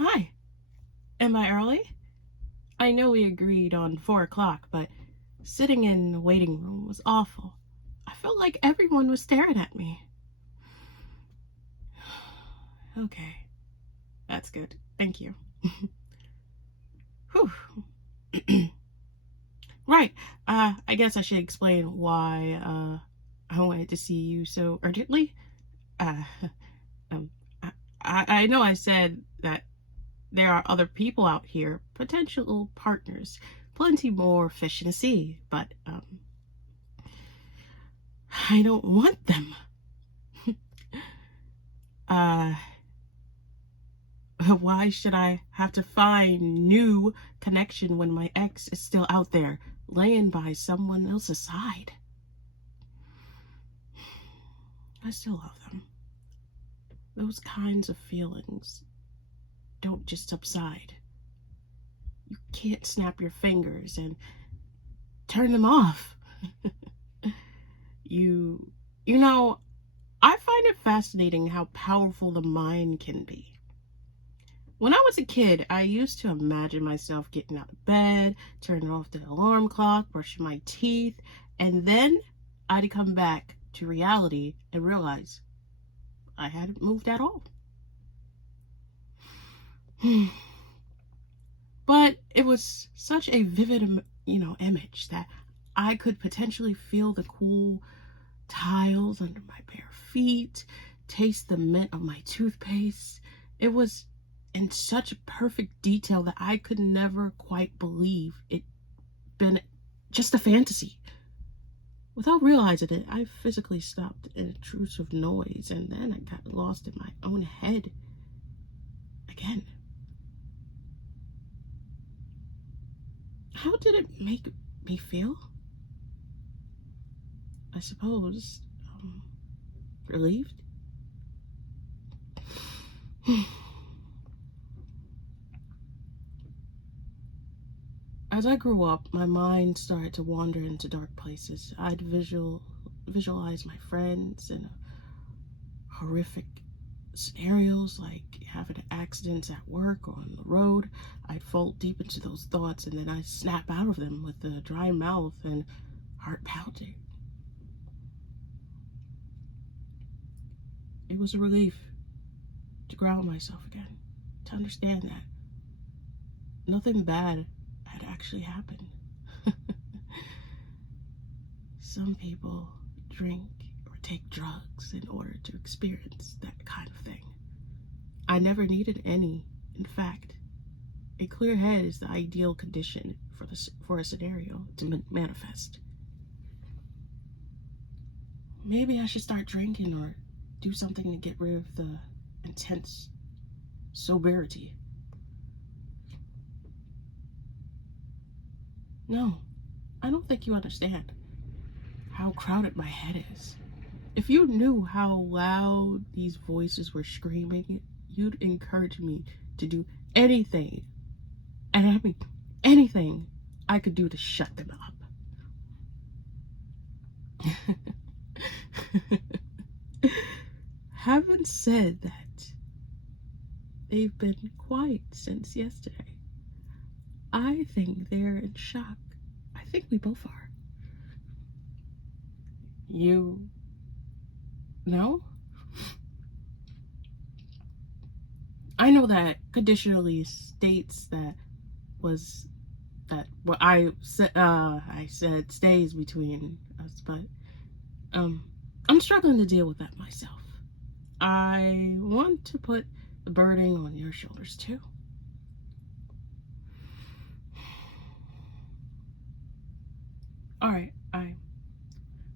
Hi, am I early? I know we agreed on 4 o'clock, but sitting in the waiting room was awful. I felt like everyone was staring at me. Okay, that's good. Thank you. Whew. Right, I guess I should explain why, I wanted to see you so urgently. Uh, um, I know I said that there are other people out here, potential partners, plenty more fish in the sea, but, I don't want them. Uh, why should I have to find new connection when my ex is still out there, laying by someone else's side? I still love them. Those kinds of feelings don't just subside. You can't snap your fingers and turn them off. you, you know, I find it fascinating how powerful the mind can be. When I was a kid, I used to imagine myself getting out of bed, turning off the alarm clock, brushing my teeth, and then I'd come back to reality and realize I hadn't moved at all. But it was such a vivid, image that I could potentially feel the cool tiles under my bare feet, taste the mint of my toothpaste. It was in such perfect detail that I could never quite believe it been just a fantasy. Without realizing it, I physically stopped an intrusive noise and then I got lost in my own head again. How did it make me feel? I suppose, relieved. As I grew up, my mind started to wander into dark places. I'd visualize my friends in horrific scenarios like having accidents at work or on the road. I'd fall deep into those thoughts and then I'd snap out of them with a dry mouth and heart pounding. It was a relief to ground myself again, to understand that nothing bad had actually happened. Some people drink or take drugs in order to experience that kind of thing. I never needed any. In fact, a clear head is the ideal condition for a scenario to manifest. Maybe I should start drinking or do something to get rid of the intense sobriety. No, I don't think you understand how crowded my head is. If you knew how loud these voices were screaming, you'd encourage me to do anything, and I mean anything I could do to shut them up. Having said that, they've been quiet since yesterday. I think they're in shock. I think we both are. You know? I know that conditionally states that what I said stays between us, but I'm struggling to deal with that myself. I want to put the burden on your shoulders too. All right,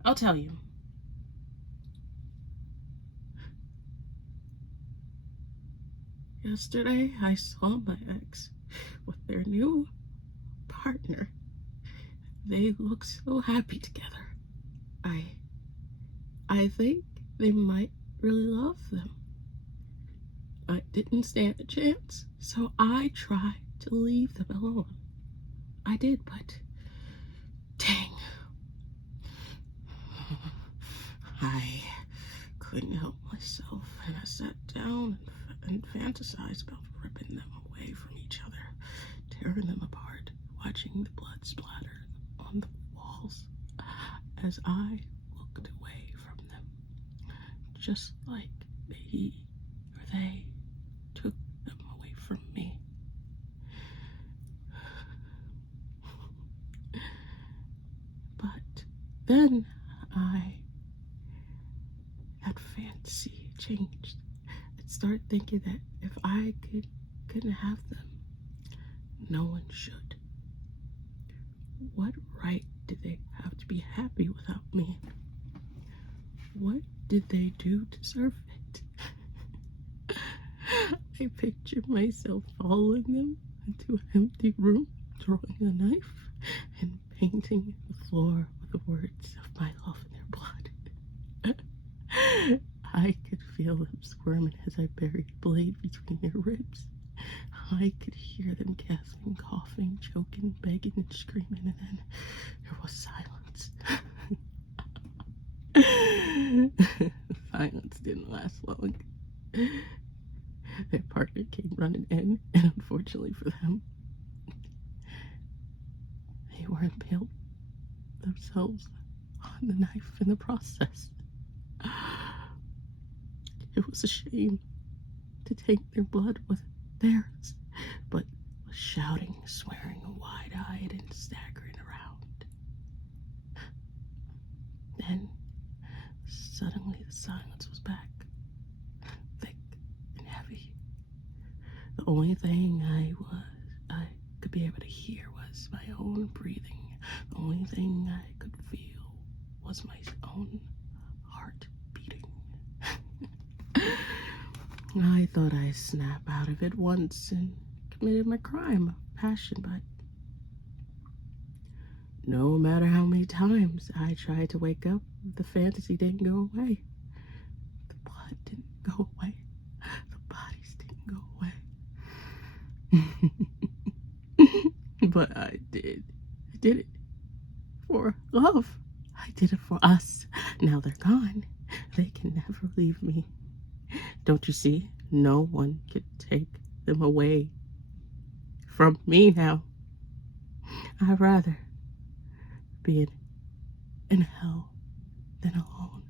I'll tell you. Yesterday, I saw my ex with their new partner. They look so happy together. I think they might really love them. I didn't stand a chance, so I tried to leave them alone. I did, but dang. I couldn't help myself, and I sat down and fantasized about ripping them then that fantasy changed. I'd start thinking that if I couldn't have them, no one should. What right did they have to be happy without me? What did they do to deserve it? I pictured myself following them into an empty room, drawing a knife and painting the floor with the words of my love in their blood. I could feel them squirming as I buried the blade between their ribs. I could hear them gasping, coughing, choking, begging, and screaming, and then there was silence. Silence didn't last long. Their partner came running in, and unfortunately for them, they were impaled themselves on the knife in the process. It was a shame to taint their blood with theirs, but was shouting, swearing, wide-eyed, and staggering around. Then, suddenly the silence was back, thick and heavy. The only thing I could be able to hear was my own breathing. The only thing I could feel was my own heart beating. I thought I'd snap out of it once and committed my crime of passion, but no matter how many times I tried to wake up, the fantasy didn't go away. The blood didn't go away. The bodies didn't go away. But I did. I did it for love. I did it for us. Now they're gone. They can never leave me. Don't you see? No one could take them away from me now. I'd rather be in hell than alone.